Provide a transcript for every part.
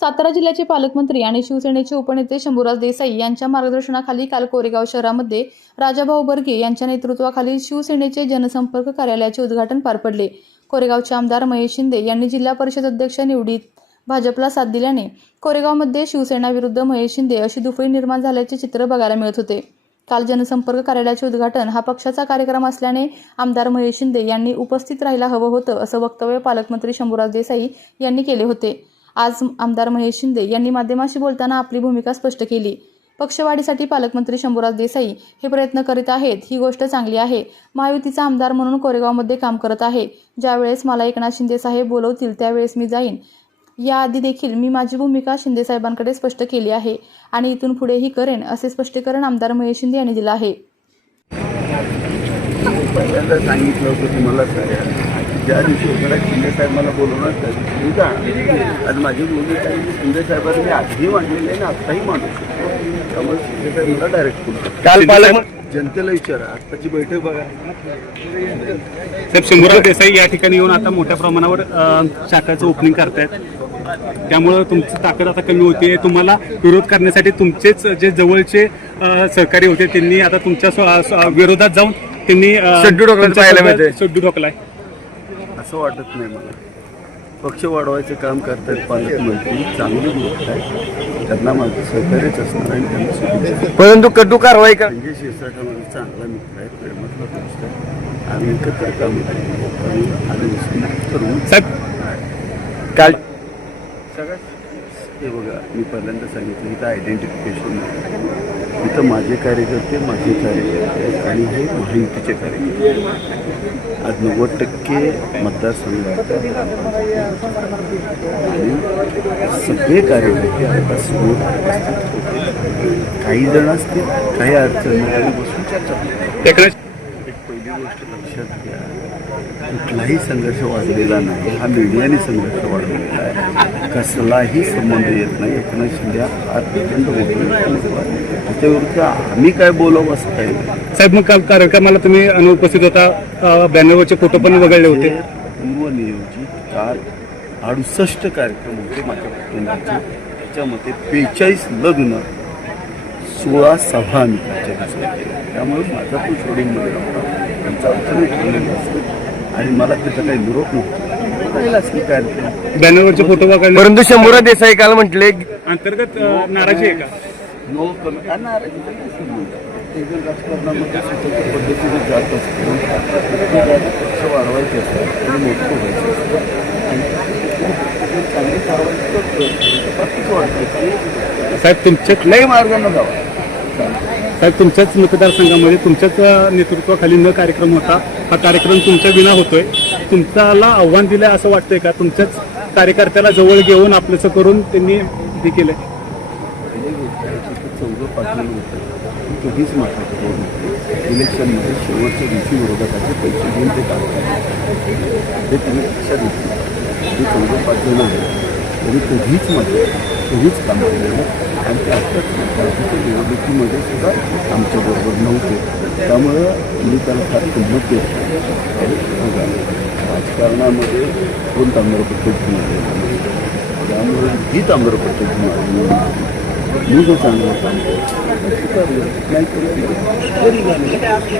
सातारा जिल्ह्याचे पालकमंत्री आणि शिवसेनेचे उपनेते शंभूराज देसाई यांच्या मार्गदर्शनाखाली काल कोरेगाव शहरामध्ये राजाभाऊ बर्गे यांच्या नेतृत्वाखाली शिवसेनेचे जनसंपर्क कार्यालयाचे उद्घाटन पार पडले। कोरेगावचे आमदार महेश शिंदे यांनी जिल्हा परिषद अध्यक्ष निवडीत भाजपला साथ दिल्याने कोरेगावमध्ये शिवसेना विरुद्ध महेश शिंदे अशी दुफळी निर्माण झाल्याचे चित्र बघायला मिळत होते। काल जनसंपर्क कार्यालयाचे उद्घाटन हा पक्षाचा कार्यक्रम असल्याने आमदार महेश शिंदे यांनी उपस्थित राहायला हवं होतं असं वक्तव्य पालकमंत्री शंभूराज देसाई यांनी केले होते। आज आमदार महेश शिंदे यांनी माध्यमांशी बोलताना आपली भूमिका स्पष्ट केली। पक्षवाढीसाठी पालकमंत्री शंभूराज देसाई हे प्रयत्न करीत आहेत, ही गोष्ट चांगली आहे। महायुतीचा आमदार म्हणून कोरेगावमध्ये काम करत आहे। ज्यावेळेस मला एकनाथ शिंदे साहेब बोलवतील त्यावेळेस मी जाईन। याआधी देखील मी माझी भूमिका शिंदे साहेबांकडे स्पष्ट केली आहे आणि इथून पुढेही करेन असे स्पष्टीकरण आमदार महेश शिंदे यांनी दिलं आहे। सांगितलं होतं तुम्हाला ज्या दिवशी शिंदे साहेब मला बोलवणार त्या दिवशी आज माझी भूमिका शिंदे साहेबांनी मी आधीही मांडलेली आहे आणि आत्ताही मांडू शकतो। त्यामुळे शिंदे साहेब मला डायरेक्ट बोलतो। काल पालक जनतेला विचारा, आत्ताची बैठक बघा साहेब। शंभूराज देसाई या ठिकाणी येऊन आता मोठ्या प्रमाणावर शाखाचं ओपनिंग करतायत, त्यामुळे तुमची ताकद आता कमी होते। तुम्हाला विरोध करण्यासाठी तुमचेच जे जवळचे सहकारी होते त्यांनी आता तुमच्या विरोधात जाऊन त्यांनी शेड्यू ढोकलाय असं वाटत नाही मला। पक्ष वाढवायचं काम करतात पालकमंत्री, चांगली गोष्ट आहे, त्यांना माझं सहकार्यच असणार आणि त्यांना परंतु कटू कारवाई का संजय शिरसाट माझा चांगला मित्र आहे, प्रेमातला दोस्त आहे। आम्ही एकत्र काम करू साहेब। काल सगळ्यात हे बघा, मी पहिल्यांदा सांगितलं इथं आयडेंटिफिकेशन नाही, इथं माझे कार्यकर्ते आणि हे महायुतीचे कार्यकर्ते। आज 90% मतदारसंघ आणि सगळे कार्यकर्ते आता समोर काही जण असतील, काही अडचणी बसून चर्चा। पहिली गोष्ट लक्षात घ्या, कुठलाही संघर्ष वाढलेला नाही, हा मीडियाने संघर्ष वाढवलेला आहे। कसलाही संबंध येत नाही। एकनाथ शिंदे हा प्रचंड मोठा, त्याच्याविरुद्ध आम्ही काय बोलावं असं काही नाही। साहेब, मग काल कार्यक्रमाला तुम्ही अनुपस्थित होता, बॅनरवरचे फोटो पण वगळले होते। पूर्वनियोजित काल 68 कार्यक्रम होते माझ्या कुटुंबाचे, त्याच्यामध्ये 45 लग्न, 16 सभा आम्ही त्याच्या, त्यामुळे माझा तो सोडून मध्ये नव्हता, त्यांचा अडचणी ठेवलेला असतो आणि मला त्याचा काही विरोध नव्हता। बॅनरवरचे फोटो वगळले, परंतु शंभूराज देसाई काल म्हटले अंतर्गत नाराजी आहे का? नो कमी राजकारणामध्ये स्वतःच्या पद्धतीने जात असतो, पक्ष वाढवायचे असतात आणि मोठं व्हायचं असतं आणि चांगली कारवाई करतो वाढवायचं। साहेब, तुमच्याच कुठल्याही मार्गाने जावं। साहेब, तुमच्याच मतदारसंघामध्ये तुमच्याच नेतृत्वाखाली न कार्यक्रम होता, हा कार्यक्रम तुमच्या विना होतोय। तुमच्याला आव्हान दिलंय असं वाटतंय का? तुमच्याच कार्यकर्त्याला जवळ घेऊन आपलंसं करून त्यांनी हे केलंय? पहिली गोष्ट आहे, तिथं 14 पाटील होतं, कधीच महत्त्वाचं होतं। इलेक्शनमध्ये शेवटच्या दिवशी विरोधकाचे पैसे घेऊन ते काढतात, हे तुम्ही लक्षात घेतलं। जे 14 पाटील आहे तरी कधीच काम केलेलं आणि ते आत्ताच राज्याच्या निवडणुकीमध्ये सुद्धा आमच्याबरोबर नव्हते, त्यामुळं मी त्याला फार किंमत देतो। बघा, राजकारणामध्ये कोण ताम्रपत्र घेऊन आले, त्यामुळे ही ताम्रपत्र घेऊन आली। मी जो चांगलं काम करतो नाही तरी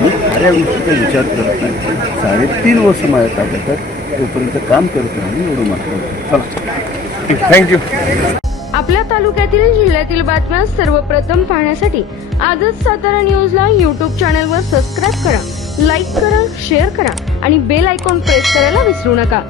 मी खऱ्या गोष्टीचा विचार करत नाही। 3.5 वर्ष माझ्या ताब्यात तोपर्यंत काम करत राहील, एवढं मात्र। चला, थँक्यू। आपल्या तालुक्यातील जिल्ह्यातील बातम्या सर्वप्रथम पाहण्यासाठी आजच सातारा न्यूजला YouTube चॅनलवर सबस्क्राईब करा, लाईक करा, शेअर करा आणि बेल आयकॉन प्रेस करायला विसरू नका।